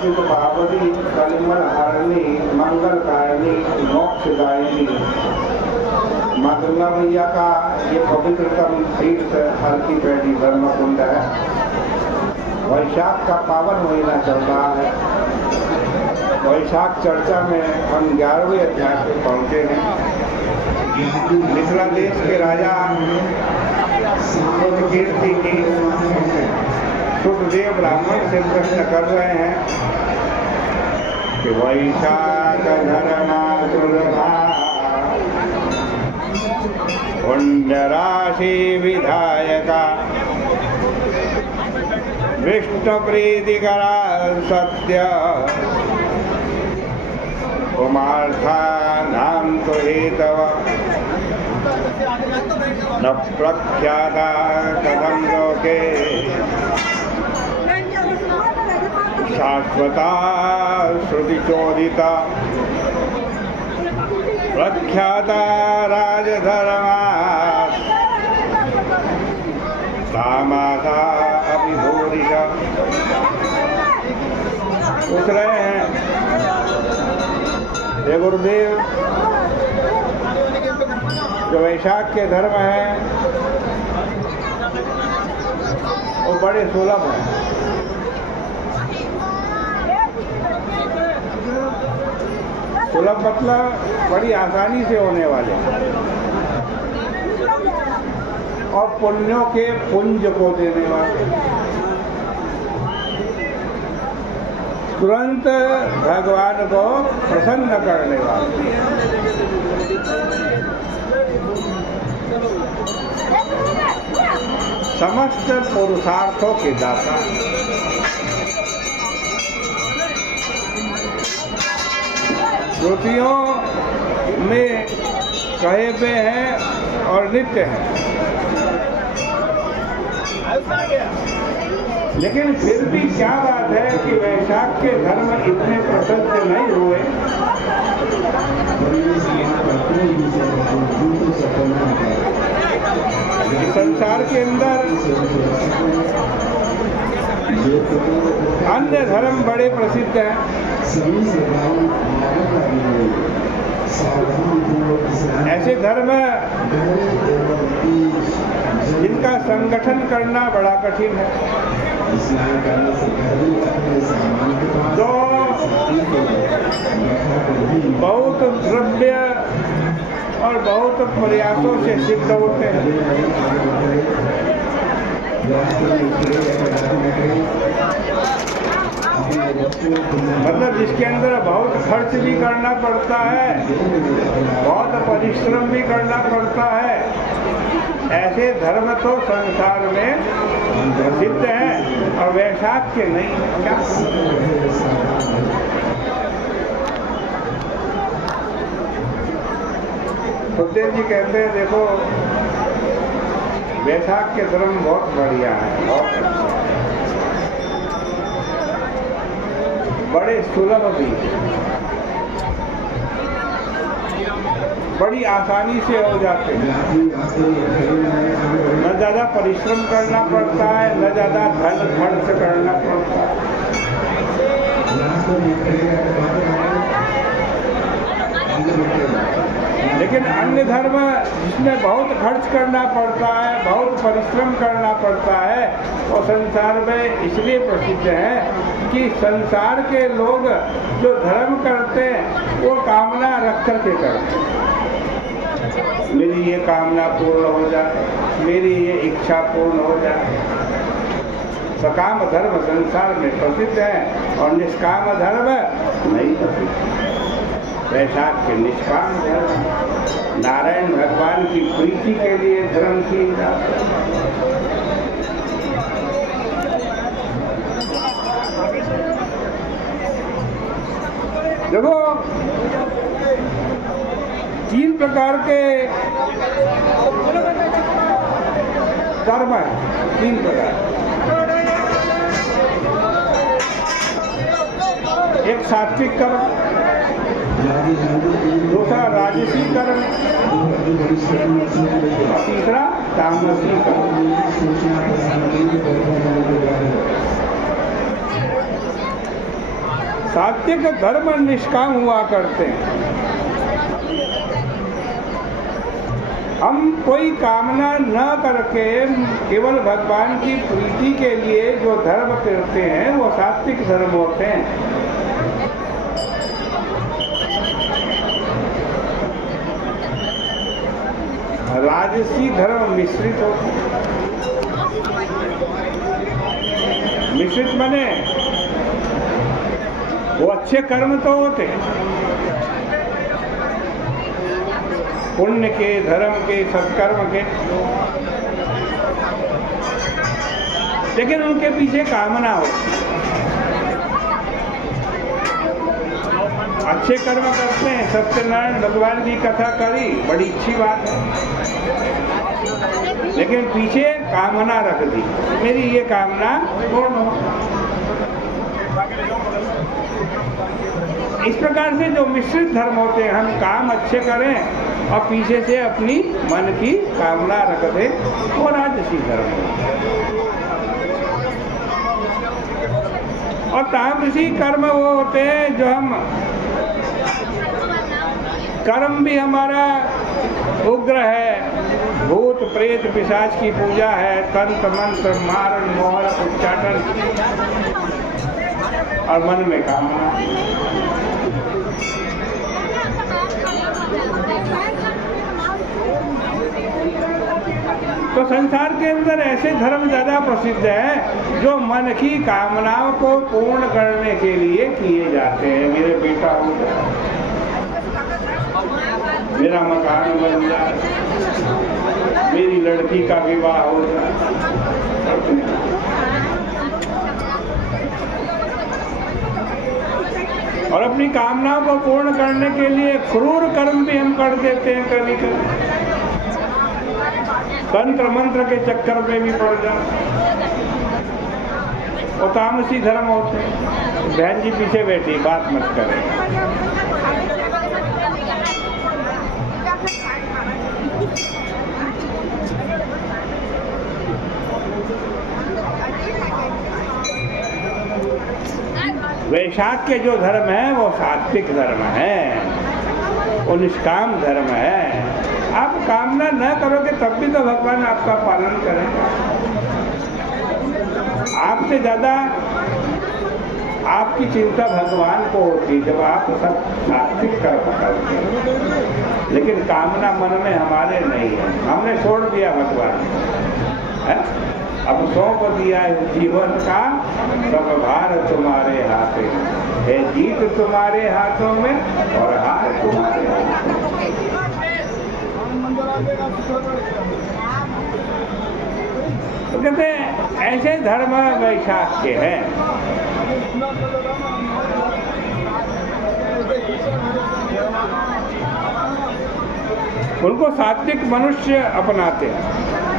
पतित पावनी कलिमल हारिणी मंगलकारिणी मोक्षदायिनी। माँ दुर्गा मैया का ये पवित्रतम तीर्थ हर की पैड़ी ब्रह्मकुंड है। वैशाख का पावन महीना चल रहा है। वैशाख चर्चा में हम 11वें अध्याय पे पहुंचे हैं। मिथिला देश के राजा कीर्ति की सुखदेव ब्राह्मण से प्रश्न कर रहे हैं कि वैशाख धर्मा पुण्य राशि विधायका विष्णु प्रीतिकरा सत्य कुमार्था नाम तो हेतव न प्रख्याता कथम लोके शाश्वता श्रुति चोदिता प्रख्याता राजधर्मा कामाता अभिभूरिका। पूछ रहे हैं हे गुरुदेव, जो वैशाख के धर्म हैं वो बड़े सुलभ हैं। सुलभ मतलब बड़ी आसानी से होने वाले और पुण्यों के पुंज को देने वाले। तुरंत भगवान को प्रसन्न करने वाले। समस्त पुरुषार्थों के दाता। श्रुतियों में कहे हुए हैं और नित्य हैं, लेकिन फिर भी क्या बात है कि वैशाख के धर्म इतने प्रसिद्ध नहीं हुए। संसार के अंदर अन्य धर्म बड़े प्रसिद्ध हैं। ऐसे धर्म जिनका संगठन करना बड़ा कठिन है, जो बहुत द्रव्य और बहुत प्रयासों से सिद्ध होते हैं। मतलब जिसके अंदर बहुत खर्च भी करना पड़ता है, बहुत परिश्रम भी करना पड़ता है, ऐसे धर्म तो संसार में प्रसिद्ध हैं और वैशाख के नहीं। क्या सुखदेव जी कहते हैं, देखो वैशाख के धर्म बहुत बढ़िया है, बहुत अच्छा है, बड़े सुलभ भी, बड़ी आसानी से हो जाते हैं। न ज़्यादा परिश्रम करना पड़ता है, न ज़्यादा धन खर्च करना पड़ता है। लेकिन अन्य धर्म जिसमें बहुत खर्च करना पड़ता है, बहुत परिश्रम करना पड़ता है, वो संसार में इसलिए प्रसिद्ध है कि संसार के लोग जो धर्म करते हैं वो कामना रख करके करते हैं। मेरी ये कामना पूर्ण हो जाए, मेरी ये इच्छा पूर्ण हो जाए। सकाम धर्म संसार में प्रसिद्ध है और निष्काम धर्म नहीं प्रसिद्ध। वैशाख के निष्काम धर्म, नारायण भगवान की प्रीति के लिए धर्म की जाता है। देखो 3 प्रकार के कर्म है, 3 प्रकार। एक सात्विक कर्म, दूसरा राजसी कर्म और तीसरा तामसी कर्म। सात्विक धर्म निष्काम हुआ करते हैं। हम कोई कामना न करके केवल भगवान की प्रीति के लिए जो धर्म करते हैं वो सात्विक धर्म होते हैं। राजसी धर्म मिश्रित होते हैं। मिश्रित माने वो अच्छे कर्म तो होते हैं, पुण्य के, धर्म के, सत्कर्म के, लेकिन उनके पीछे कामना हो। अच्छे कर्म करते हैं, सत्यनारायण भगवान की कथा करी, बड़ी अच्छी बात है, लेकिन पीछे कामना रख दी, मेरी ये कामना पूर्ण हो। इस प्रकार से जो मिश्रित धर्म होते हैं, हम काम अच्छे करें और पीछे से अपनी मन की कामना रख दें, वो राजसी धर्म है। और तामसी कर्म वो होते हैं जो हम कर्म भी हमारा उग्र है, भूत प्रेत पिशाच की पूजा है, तंत्र मंत्र मारण मोहर उच्चाटन और मन में कामना। तो संसार के अंदर ऐसे धर्म ज्यादा प्रसिद्ध है जो मन की कामनाओं को पूर्ण करने के लिए किए जाते हैं। मेरे बेटा हो जाए, मेरा मकान बन जाए, मेरी लड़की का विवाह हो जाए, और अपनी कामनाओं को पूर्ण करने के लिए क्रूर कर्म भी हम कर देते हैं। कभी कभी तंत्र मंत्र के चक्कर में भी पड़ जाते, और तामसी धर्म होते हैं। बहन जी पीछे बैठी, बात मत करें। वैशाख के जो धर्म है वो सात्विक धर्म है, वो निष्काम धर्म है। आप कामना न करोगे तब भी तो भगवान आपका पालन करेंगे। आपसे ज्यादा आपकी चिंता भगवान को होती जब आप सब सात्विक कर्म करते हैं, लेकिन कामना मन में हमारे नहीं है, हमने छोड़ दिया भगवान है? अब सौंप दिया है जीवन का सब भार तुम्हारे हाथ है, जीत तुम्हारे हाथों में और हार तुम्हारे हाथों में। तो कहते हैं ऐसे धर्म वैशाख के हैं। उनको सात्विक मनुष्य अपनाते हैं।